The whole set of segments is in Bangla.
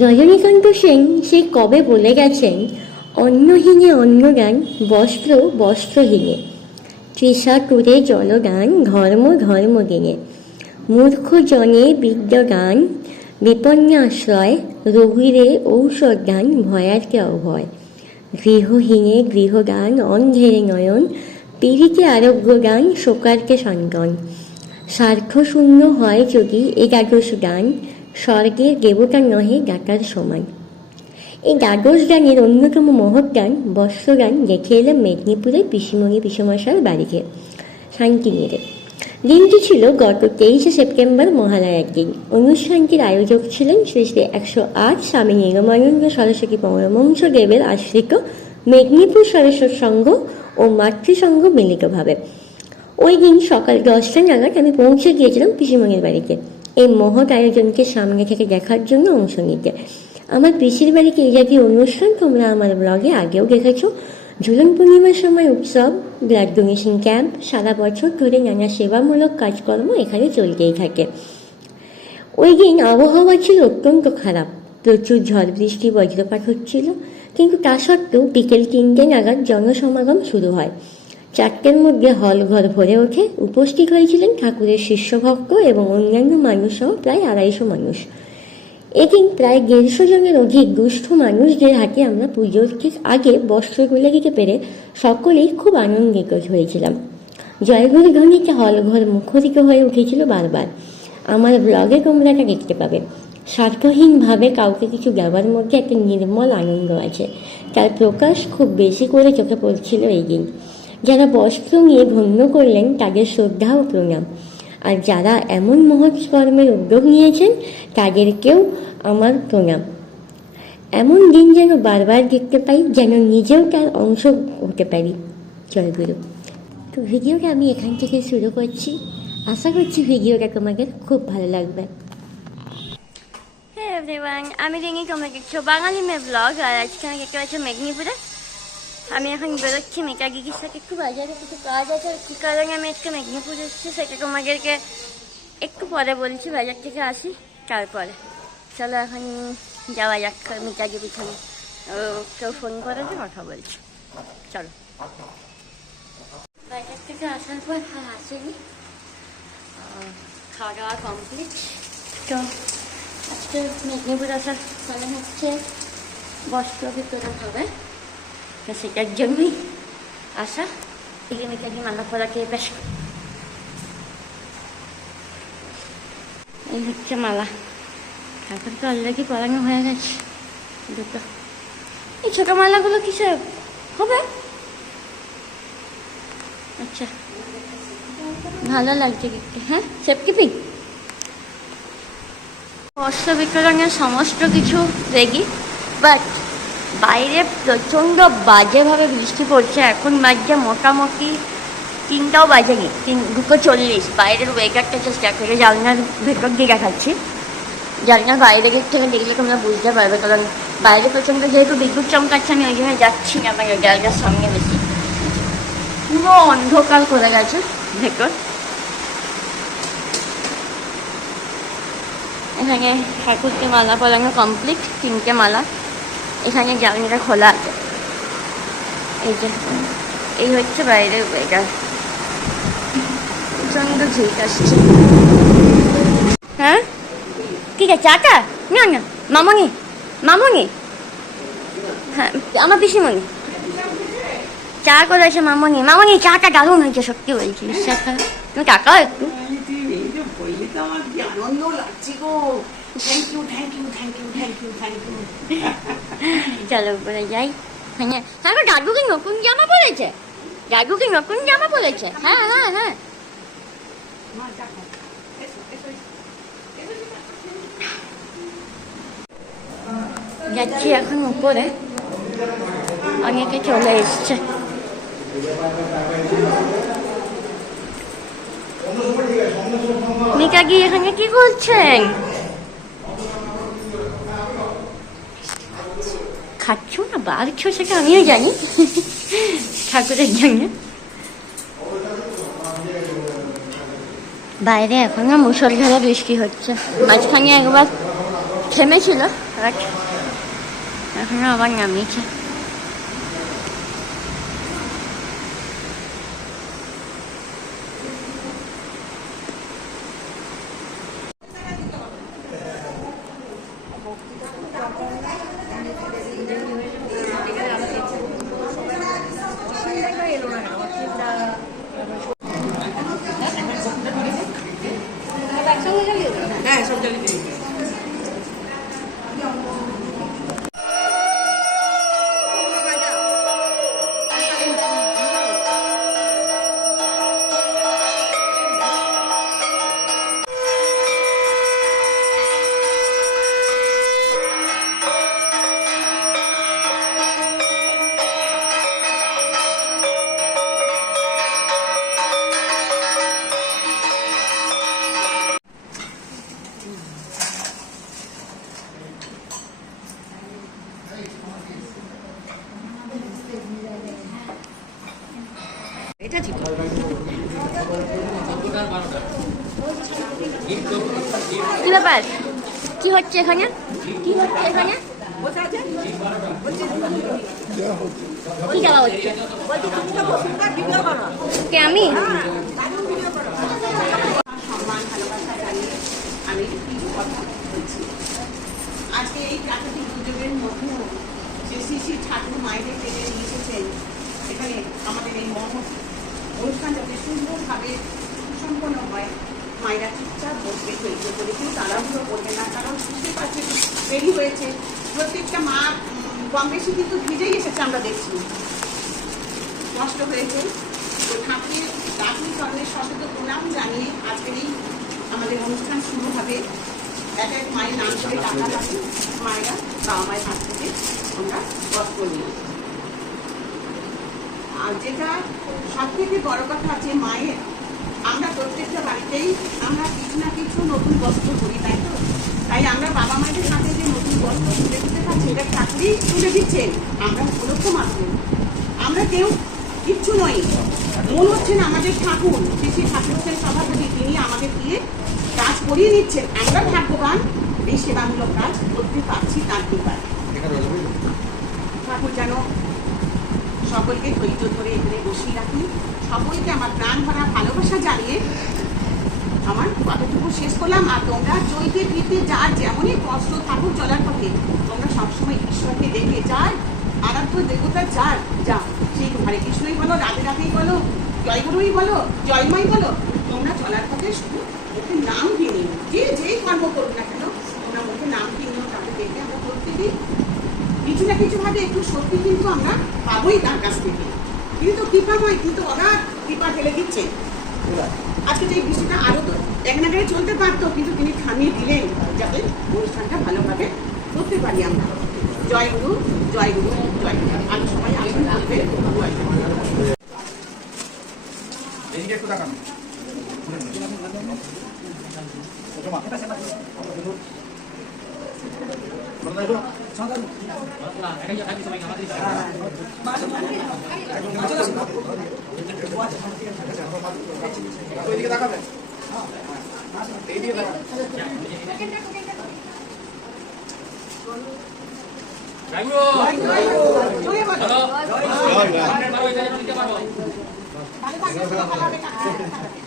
রজনীকান্ত সেন সেই কবে বলে গেছেন, অন্নহীনে অন্নদান, বস্ত্র বস্ত্রহীনে, তৃষা করে জলদান, ধর্ম ধর্মহীনে, মূর্খ জনে বিদ্যদান, বিপন্নে আশ্রয়, রঘুরে ঔষধ দান, ভয়ার্কে অভয়, গৃহহীনে গৃহদান, অন্ধেরে নয়ন, পীড়িতে আরোগ্য দান, শোকার্কে সান্ত্বন, স্বার্থশূন্য হয় যদি এ দ্বাদশ দান, স্বর্গের দেবতা নহে দাতার সমান। এই দ্বাদশ দানের অন্যতম মহৎ দান বস্ত্রদান দেখে এলাম মেদিনীপুরের পিসিমণি পিসমশার বাড়িতে শান্তিনিরে। দিনটি ছিল গত 23শে সেপ্টেম্বর, মহালয়ার দিন। অনুষ্ঠানটির আয়োজক ছিলেন শ্রী শ্রী 108 স্বামী নিগমানন্দ সরস্বতী পরমহংস দেবের আশ্রিত মেদিনীপুর সরস্বত সংঘ ও মাতৃসংঘ মিলিতভাবে। ওই দিন সকাল 10টা নাগাদ আমি পৌঁছে গিয়েছিলাম পিসিমণির বাড়িতে এই মহৎ আয়োজনকে সামনে থেকে দেখার জন্য, অংশ নিতে। আমার পিসির বাড়িতে এই জাতীয় অনুষ্ঠান তোমরা আমার ব্লগে আগেও দেখেছো। ঝুলন পূর্ণিমার সময় উৎসব, ব্লাড ডোনেশন ক্যাম্প, সারা বছর ধরে নানা সেবামূলক কাজকর্ম এখানে চলতেই থাকে। ওই দিন আবহাওয়া ছিল অত্যন্ত খারাপ, প্রচুর ঝড় বৃষ্টি বজ্রপাত হচ্ছিল, কিন্তু তা সত্ত্বেও বিকেল 3টে নাগাদ জনসমাগম শুরু হয়। 4টের মধ্যে হল ঘর ভরে ওঠে। উপস্থিত হয়েছিলেন ঠাকুরের শিষ্যভক্ত এবং অন্যান্য মানুষসহ প্রায় 250 মানুষ। এদিন প্রায় 150 জনের অধিক দুস্থ মানুষদের হাতে আমরা পুজোর ঠিক আগে বস্ত্রগুলো দিতে পেরে সকলেই খুব আনন্দিত হয়েছিলাম। জয়গুরু ধ্বনিতে হলঘর মুখরিত হয়ে উঠেছিল বারবার। আমার ব্লগে তোমরা এটা দেখতে পাবে। স্বার্থহীনভাবে কাউকে কিছু দেওয়ার মধ্যে একটা নির্মল আনন্দ আছে, তার প্রকাশ খুব বেশি করে চোখে পড়ছিল এই দিন। যারা বস্ত্র নিয়ে ধন্য করলেন তাদের শ্রদ্ধা ও প্রণাম, আর যারা এমন মহৎ কর্মের উদ্যোগ নিয়েছেন তাদেরকেও আমার প্রণাম। এমন দিন যেন বারবার দেখতে পাই, যেন নিজেও তার অংশ হতে পারি। জয়গুরু। তো ভিডিওটা আমি এখান থেকে শুরু করছি। আশা করছি ভিডিওটা তোমাদের খুব ভালো লাগবে। হ্যাঁ এভরিওয়ান, আমি রিঙ্কি, তোমরা দেখছো বাঙালি মেয়ে ব্লগ। আর আজকে আমি দেখতে পাচ্ছি মেদিনীপুরে। আমি এখন বেরোচ্ছি মেকা গিগির সাথে, একটু বাজারে কিছু কাজ আছে। আর কী কারণে আমি আজকে মেদিনীপুর এসেছি সেটা তোমাদেরকে একটু পরে বলছি। বাজার থেকে আসি তারপরে। চলো এখন যাওয়া যাক মিতাজি পিছনে। কেউ ফোন করেছে, কথা বলছি। চলো। বাজার থেকে আসার পর আর আসেনি, খাওয়া দাওয়া কমপ্লিট। তো আজকে মেদিনীপুর আসার কারণ হচ্ছে বস্ত্র বিতরণ হবে, তো সেটার জন্যই আসা। এদিকে মিতাজি মালা পরাকে বেশ, এই হচ্ছে মালা। তারপর তো অলরেডি পরানো হয়ে গেছে দুটো। এই ছোটো মালাগুলো কিসে হবে? আচ্ছা, ভালো লাগছে দেখতে। হ্যাঁ, সেফকিপিং। বস্ত্র বিতরণের সমস্ত কিছু রেডি, বাট বাইরে প্রচণ্ড বাজেভাবে বৃষ্টি পড়ছে। এখন বাজছে মোটামুটি 3টাও বাজেনি, 2:40। বাইরের ওয়েদারটা জাস্ট দেখো, জানলার ভেতর দিয়ে দেখাচ্ছি। জানলার বাইরে দিক থেকে দেখলে তোমরা বুঝতে পারবে, কারণ বাইরে প্রচণ্ড যেহেতু বিদ্যুৎ চমকাচ্ছে, আমি ওই জন্য যাচ্ছি না আমার জানলার সামনে বেশি। পুরো অন্ধকার করে গেছে ভেতর। এখানে ঠাকুরকে মালা পরানো কমপ্লিট, 3টে মালা। এখানে জানলাটা খোলা আছে। এই যে এই হচ্ছে বাইরের ওয়েদার, প্রচণ্ড ঝিট আসছে। হ্যাঁ ঠিক আছে, চাটা না না মামনি, মামনি। হ্যাঁ আমার পিসিমণি চা করেছে। মামনি, মামনি চাটা দারুণ হয়েছে, সত্যি বলছি, বিশ্বাস করো। তুমি টাকাও একটু। চলো উপরে যাই। হ্যাঁ হ্যাঁ, দাদু কি নতুন জামা পরেছে? দাদু কি নতুন জামা পরেছে? হ্যাঁ হ্যাঁ হ্যাঁ। যাচ্ছি এখন উপরে, অনেকে চলে এসছে। মিকাগি এখানে কি করছেন? খাচ্ছ না বাড়ছ, সেটা আমিও জানি, ঠাকুরের জন্য। বাইরে এখনো মুষলধারে বৃষ্টি হচ্ছে। মাঝখানে একবার থেমেছিল, এখনো আবার নামিয়েছে। কি ব্যাপার, কি হচ্ছে এখানে, কি হচ্ছে এখানে, কি যাওয়া হচ্ছে? কে আমি? আমি কিছু কথা বলছি। আজকে এই প্রাকৃতিক দুর্যোগের মধ্যেও যে শ্রী শ্রী ঠাকুর মায়েদের টেনে নিয়ে এসেছেন এখানে আমাদের এই অনুষ্ঠান যাতে সুন্দরভাবে সুসম্পন্ন হয়, মায়েরা চুপচাপ বসবে, হয়েছে বলে কেউ তাড়াহুড়ো করবে না, কারণ বুঝতে পারছে দেরি হয়েছে। প্রত্যেকটা মা কম বেশি কিন্তু ভিজেই এসেছে, আমরা দেখছি কষ্ট হয়েছে। তো ঠাকুরের রাত্রি চরণের সশত প্রণাম জানিয়ে আজকের এই আমাদের অনুষ্ঠান শুরু হবে। এক এক মায়ের নাম করে টাকা লাগে, মায়েরা বাবা মায়ের হাত থেকে আমরা বস্ত্র নিই। আর যেটা সব থেকে বড় কথা আছে, মায়ের আমরা প্রত্যেকটা বাড়িতেই আমরা কিছু না কিছু নতুন বস্ত্র করি, তাই তো? তাই আমরা বাবা মায়ের হাতে যে নতুন বস্ত্র তুলে দিতে পারছি, এটা ঠাকুরই তুলে দিচ্ছেন, আমরা উপলক্ষ মাত্র, আমরা কেউ কিচ্ছু নই। মন হচ্ছেন আমাদের ঠাকুর, শ্রী ঠাকুর হচ্ছেন সভাপতি, তিনি আমাদের দিয়ে কাজ করিয়ে নিচ্ছেন। আমরা ভাগ্যবান এই সেবামূলক কাজ করতে পারছি তার কৃপায়। ঠাকুর যেন সকলকে ধৈর্য ধরে এখানে বসিয়ে রাখি। সকলকে আমার প্রাণ ভরা ভালোবাসা জানিয়ে আমার কতটুকু শেষ করলাম। আর তোমরা চৈতে ফিরতে যার যেমনই কষ্ট ঠাকুর চলার পথে, তোমরা সবসময় ঈশ্বরকে দেখে যার আরাধ্য দেবতা যার যা, সেই হরে কৃষ্ণই বলো, রাধে রাধেই বলো, জয়গুরুই বলো, জয়ময় বলো, তোমরা চলার পথে শুধু মুখে নাম কিনি, যে যেই কর্ম করবে না কেন তোমরা মুখে নাম কিনিও। তাকে দেখে আমরা প্রত্যেকেই কিছু না কিছু ভাবে একটু সত্যি কিন্তু আমরা পাবোই তার কাছ থেকে। কিন্তু কৃপাময় কিন্তু অগাধ কৃপা ফেলে দিচ্ছে। আজকে যে বৃষ্টিটা আরো তো এক নাগারে চলতে পারতো, কিন্তু তিনি থামিয়ে দিলেন যাতে অনুষ্ঠানটা ভালোভাবে করতে পারি আমরা। জয় গুরু, জয় গুরু, জয় গুরু। আমি সবাই আসুন করবে জয় গুরু।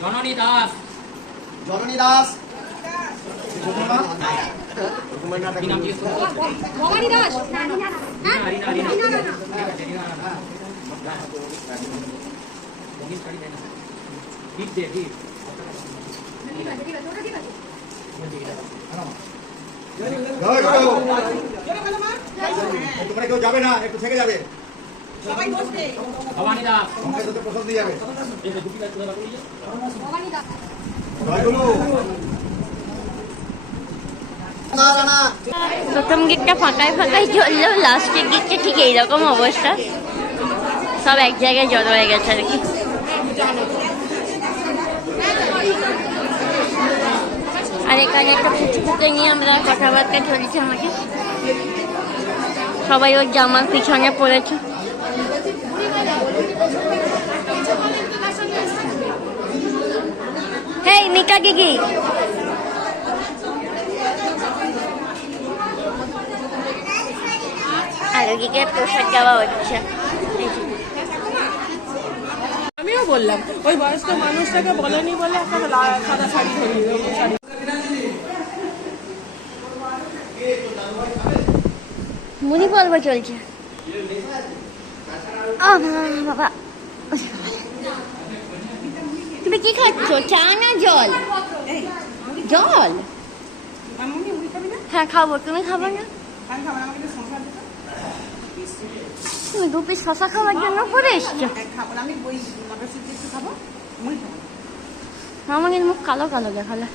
জননী দাস, জননী দাস, ভবানী দাস, তোমরা কেউ যাবে না, একটু থেকে যাবে। সবাই বসবে। ভবানী দাস, প্রসাদ দিয়ে যাবে। ভবানী দাস, প্রথম গিটটা ফাঁকায় ফাঁকায় চললেও লাস্টের গিটটা ঠিক এইরকম অবস্থা, সব এক জায়গায় জড়ো হয়ে গেছে আর কি। আর এখানে একটা পুচকুকে নিয়ে আমরা কথাবার্তা চলছে আমাকে, সবাই ওর জামার পিছনে পড়েছে। হেই মিকা গিগি, আর ওদিকে প্রসাদ দেওয়া হচ্ছে। এই যে। আমিও বললাম ওই বয়স্ক মানুষটাকে বলেনি বলে একটা সাদা শাড়ি ধরিয়ে দেবো শাড়ি। মুনি পর্ব চলছে। বাবা, তুমি কি খাচ্ছ, চা না জল? জল? মামুনি মুড়ি খাবি না? হ্যাঁ খাবো, তুমি খাবো না? আমি খাবো না, আমাকে একটু শসা দিতে। তুমি 2 পিস শশা খাওয়ার জন্য করে এসছো? খাবো না, আমি ওই মটরশুঁটি একটু খাবো, মুড়ি খাবো না। আমার মুখ কালো কালো দেখালে।